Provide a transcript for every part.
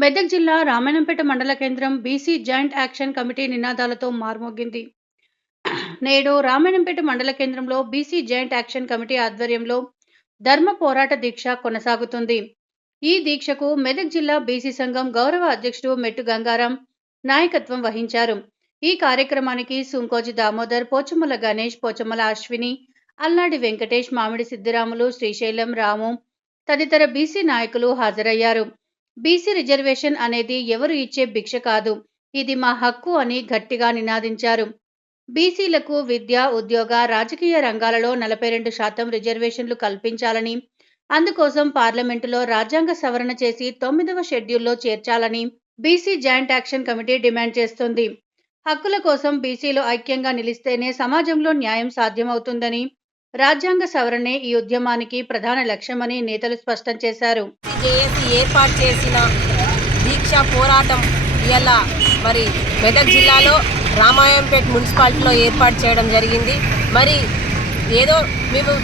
మెదక్ జిల్లా రామాయంపేట మండల కేంద్రం బీసీ జాయింట్ యాక్షన్ కమిటీ నినాదాలతో మార్మోగింది. నేడు రామాయంపేట మండల కేంద్రంలో బీసీ జాయింట్ యాక్షన్ కమిటీ ఆధ్వర్యంలో ధర్మ పోరాట దీక్ష కొనసాగుతుంది. ఈ దీక్షకు మెదక్ జిల్లా బీసీ సంఘం గౌరవ అధ్యక్షుడు మెట్టు గంగారాం నాయకత్వం వహించారు. ఈ కార్యక్రమానికి సుంకోజి దామోదర్, పోచమ్మల గణేష్, పోచమ్మల అశ్విని, అల్లాడి వెంకటేష్, మామిడి సిద్దిరాములు, శ్రీశైలం రాము తదితర బీసీ నాయకులు హాజరయ్యారు. బీసీ రిజర్వేషన్ అనేది ఎవరు ఇచ్చే భిక్ష కాదు, ఇది మా హక్కు అని గట్టిగా నినాదించారు. బీసీలకు విద్య, ఉద్యోగ, రాజకీయ రంగాలలో 42% రిజర్వేషన్లు కల్పించాలని, అందుకోసం పార్లమెంటులో రాజ్యాంగ సవరణ చేసి 9వ షెడ్యూల్లో చేర్చాలని BC joint action committee demand చేస్తుంది. హక్కుల కోసం బీసీలు ఐక్యంగా నిలిస్తేనే సమాజంలో న్యాయం సాధ్యమవుతుందని, రాజ్యాంగ సవరణే ఈ ఉద్యమానికి ప్రధాన లక్ష్యమని నేతలు స్పష్టం చేశారు. ఏర్పాటు చేసిన దీక్ష పోరాటం ఇలా మరి మెదక్ జిల్లాలో రామాయంపేట మున్సిపాలిటీలో ఏర్పాటు చేయడం జరిగింది. మరి ఏదో మేము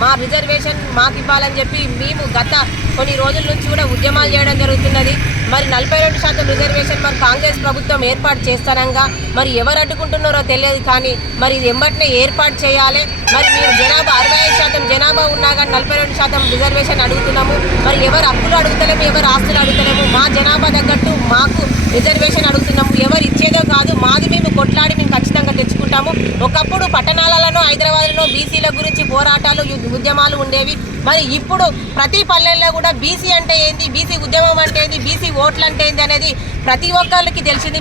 మా రిజర్వేషన్ మాకు ఇవ్వాలని చెప్పి మేము గత కొన్ని రోజుల నుంచి కూడా ఉద్యమాలు చేయడం జరుగుతున్నది. మరి 42% రిజర్వేషన్ మరి కాంగ్రెస్ ప్రభుత్వం ఏర్పాటు చేస్తారంగా మరి ఎవరు అడ్డుకుంటున్నారో తెలియదు, కానీ మరి ఇది ఎంబటినే ఏర్పాటు చేయాలి. మరి మేము జనాభా 65% జనాభా ఉన్నా కానీ 42% రిజర్వేషన్ అడుగుతున్నాము. మరి ఎవరు హక్కులు అడుగుతలేము, ఎవరు ఆస్తులు అడుగుతలేము, మా జనాభా తగ్గట్టు మాకు రిజర్వేషన్ అడుగుతున్నాము. ఎవరు ఇచ్చేదో కాదు, మాది మేము కొట్లాడి మేము ఖచ్చితంగా తెచ్చుకుంటాము. ఒకప్పుడు పట్టణాలలో హైదరాబాద్లో బీసీల గురించి పోరాటాలు ఉద్యమాలు ఉండేవి. మరి ఇప్పుడు ప్రతి పల్లెల్లో కూడా బీసీ అంటే ఏంది, బీసీ ఉద్యమం అంటే ఏంది, బీసీ ఓట్లు అంటే ఏంది అనేది ప్రతి ఒక్కరికి తెలిసింది.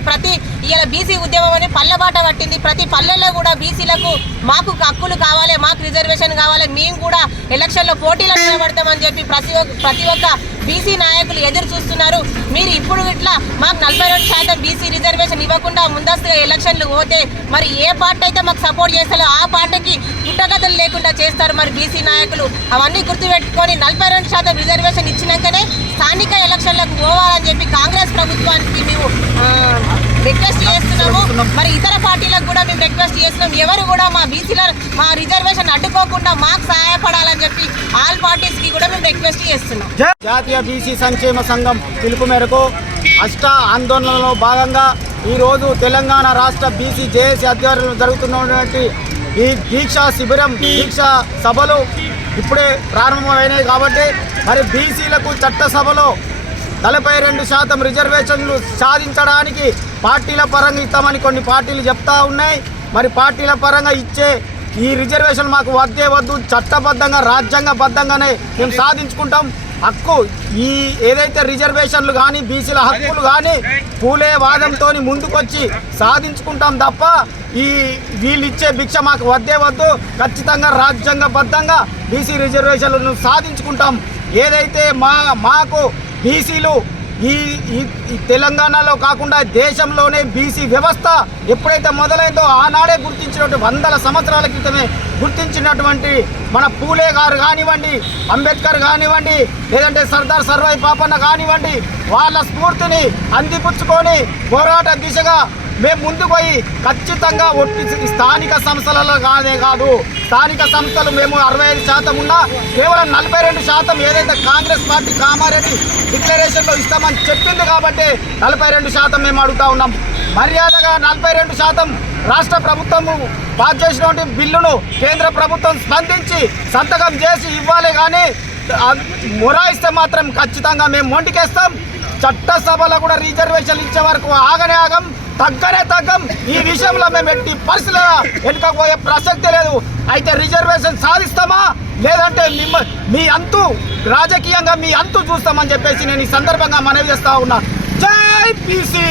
ఇలా బీసీ ఉద్యమం అని పల్లెబాట పట్టింది. ప్రతి పల్లెల్లో కూడా బీసీలకు మాకు హక్కులు కావాలి, మాకు రిజర్వేషన్ కావాలి, మేము కూడా ఎలక్షన్లో పోటీలో నిలబడతామని చెప్పి ప్రతి ఒక్క బీసీ నాయకులు ఎదురు చూస్తున్నారు. మీరు ఇప్పుడు ఇట్లా మాకు 42% బీసీ రిజర్వేషన్ ఇవ్వకుండా ముందస్తుగా ఎలక్షన్లు పోతే మరి ఏ పార్టీ అయితే మాకు సపోర్ట్ చేస్తారో ఆ పార్టీకి పుట్టగతులు లేకుండా చేస్తారు మరి బీసీ నాయకులు. అవన్నీ గుర్తుపెట్టుకొని 42% రిజర్వేషన్ ఇచ్చినాకనే స్థానిక ఎలక్షన్లకు పోవాలని చెప్పి కాంగ్రెస్ ప్రభుత్వానికి మేము రిక్వెస్ట్ చేస్తున్నాము. మరి ఇతర పార్టీలకు కూడా మేము రిక్వెస్ట్ చేస్తున్నాం, ఎవరు కూడా మా బీసీల మా రిజర్వేషన్ అడ్డుకోకుండా మాకు సహాయపడాలని చెప్పి ఆల్ పార్టీస్కి కూడా మేము రిక్వెస్ట్ చేస్తున్నాం. జాతీయ బీసీ సంక్షేమ సంఘం పిలుపు మేరకు అష్ట ఆందోళనలో భాగంగా ఈరోజు తెలంగాణ రాష్ట్ర బీసీ జేఏసీ ఆధ్వర్యంలో జరుగుతున్నటువంటి ఈ దీక్షా శిబిరం, దీక్షా సభలు ఇప్పుడే ప్రారంభమైనాయి. కాబట్టి మరి బీసీలకు చట్టసభలో 42% రిజర్వేషన్లు సాధించడానికి పార్టీల పరంగా ఇస్తామని కొన్ని పార్టీలు చెప్తా ఉన్నాయి. మరి పార్టీల పరంగా ఇచ్చే ఈ రిజర్వేషన్ మాకు వద్దే వద్దు, చట్టబద్ధంగా రాజ్యాంగబద్ధంగానే మేము సాధించుకుంటాం. హక్కు ఈ ఏదైతే రిజర్వేషన్లు కానీ బీసీల హక్కులు కానీ పూలే వాదంతో ముందుకొచ్చి సాధించుకుంటాం తప్ప వీళ్ళు ఇచ్చే భిక్ష మాకు వద్దే వద్దు. ఖచ్చితంగా రాజ్యాంగబద్ధంగా బీసీ రిజర్వేషన్లను సాధించుకుంటాం. ఏదైతే మాకు బీసీలు ఈ తెలంగాణలో కాకుండా దేశంలోనే బీసీ వ్యవస్థ ఎప్పుడైతే మొదలైందో ఆనాడే గుర్తించినటువంటి 100 సంవత్సరాల క్రితమే గుర్తించినటువంటి మన పూలే గారు కానివ్వండి, అంబేద్కర్ కానివ్వండి, లేదంటే సర్దార్ సర్వాయి పాపన్న కానివ్వండి, వాళ్ళ స్ఫూర్తిని అందిపుచ్చుకొని పోరాట దిశగా మేము ముందుకు పోయి ఖచ్చితంగా స్థానిక సంస్థలలో కాదు, స్థానిక సంస్థలు మేము 65% ఉన్నా కేవలం 42% ఏదైతే కాంగ్రెస్ పార్టీ కామారెడ్డి డిక్లరేషన్లో ఇస్తామని చెప్పింది కాబట్టి 42% మేము అడుగుతా ఉన్నాం. మర్యాదగా 42% రాష్ట్ర ప్రభుత్వము పాస్ చేసినటువంటి బిల్లును కేంద్ర ప్రభుత్వం స్పందించి సంతకం చేసి ఇవ్వాలి, కానీ మొరాయిస్తే మాత్రం ఖచ్చితంగా మేము మొండికేస్తాం. చట్టసభలో కూడా రిజర్వేషన్లు ఇచ్చే వరకు ఆగనే ఆగం, తగ్గనే తగ్గం. ఈ విషయంలో మేము ఎట్టి పరిస్థితుల్లో వెనుకపోయే ప్రసక్తే లేదు. అయితే రిజర్వేషన్ సాధిస్తామా లేదంటే మీ అంతు రాజకీయంగా మీ అంతు చూస్తామని చెప్పేసి నేను ఈ సందర్భంగా మనవి చేస్తా ఉన్నా. జై బీసీ.